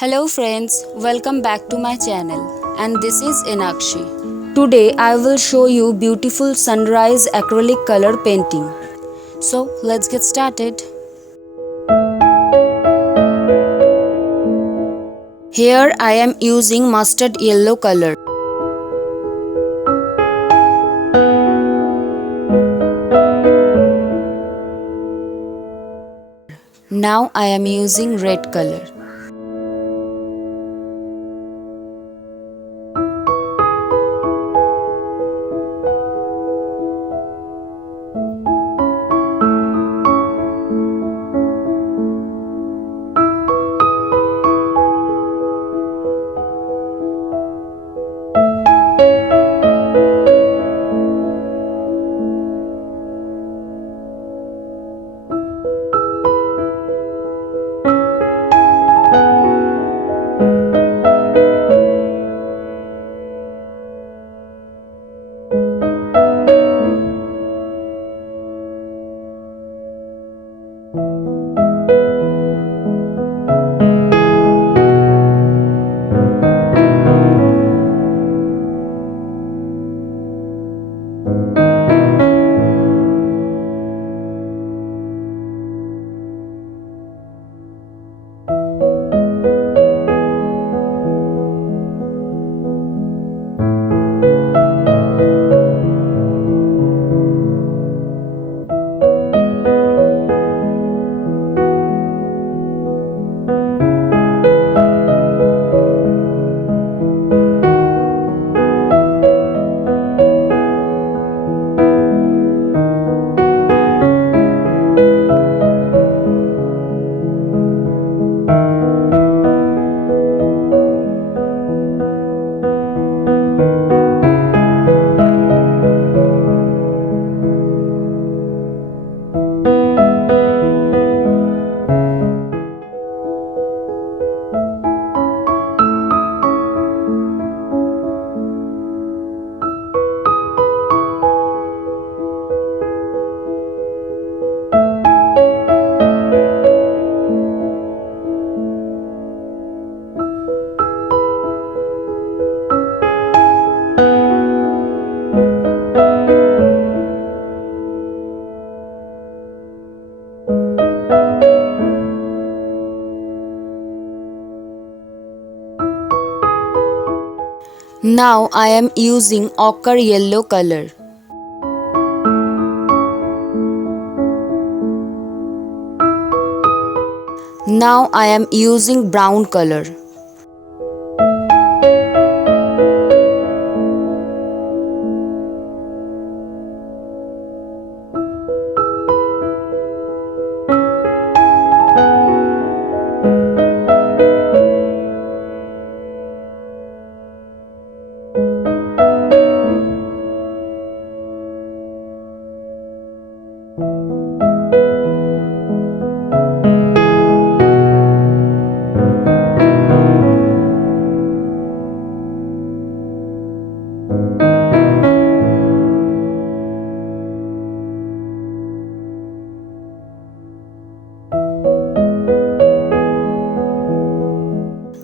Hello friends, welcome back to my channel and this is Enakshi. Today I will show you beautiful sunrise acrylic color painting. So let's get started. Here I am using mustard yellow color. Now I am using red color. Now I am using ochre yellow color. Now I am using brown color.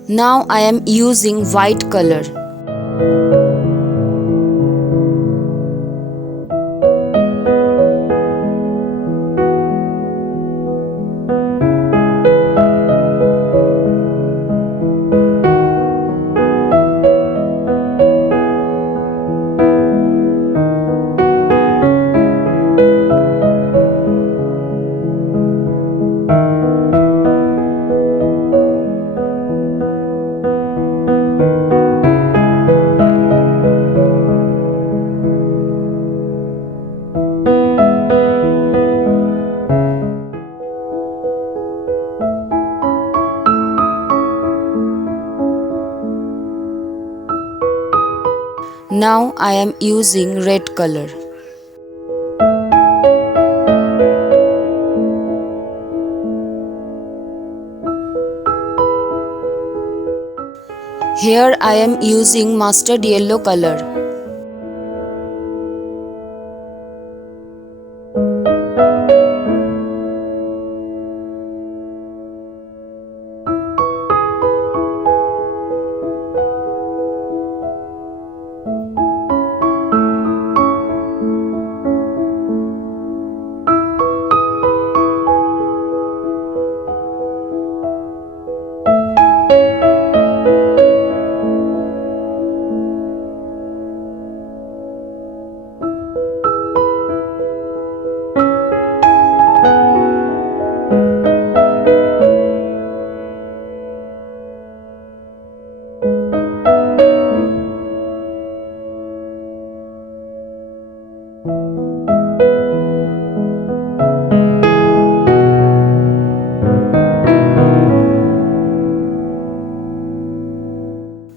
Now I am using white color. Now I am using red color. Here I am using mustard yellow color.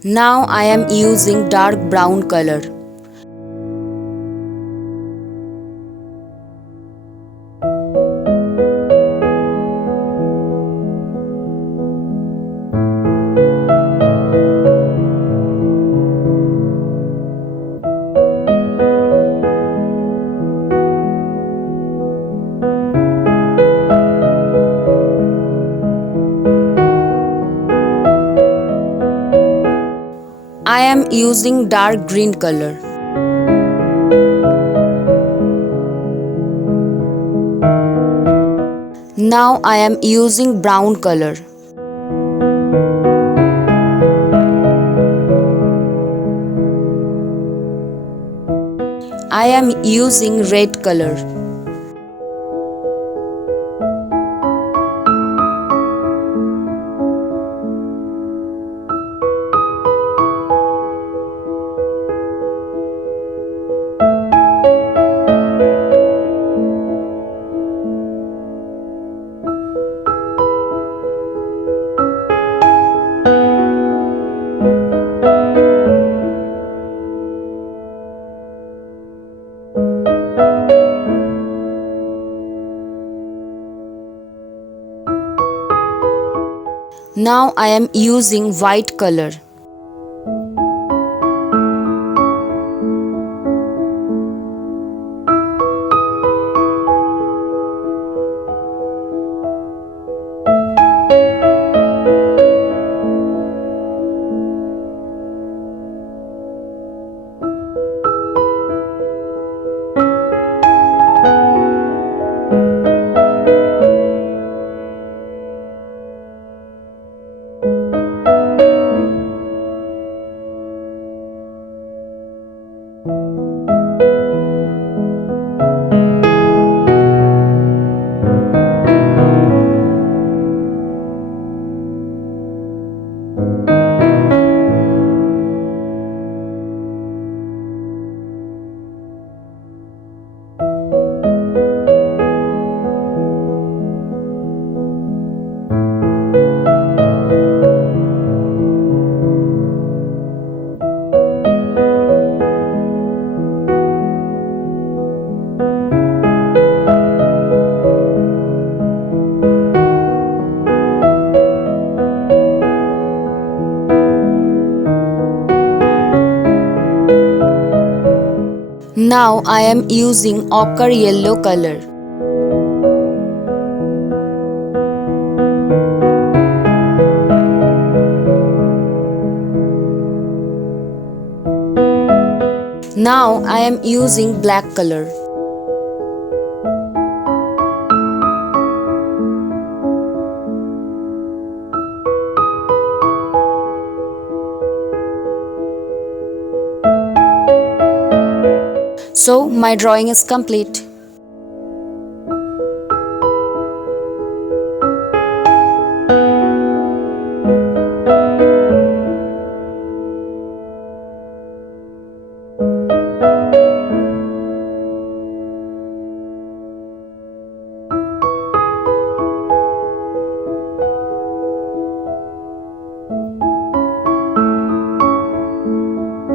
Now I am using dark brown color. I am using dark green color. Now I am using brown color. I am using red color. Now I am using white color. Now I am using ochre yellow color. Now I am using black color. So my drawing is complete.